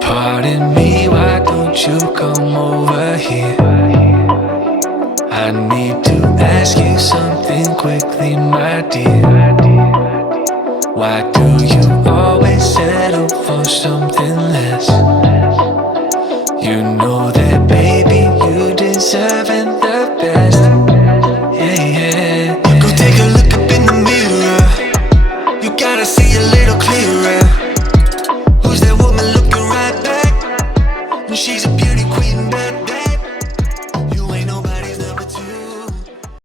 Pardon me, why don't you come over here? I need to ask you something quickly, my dear. Why do you always settle for something less? You know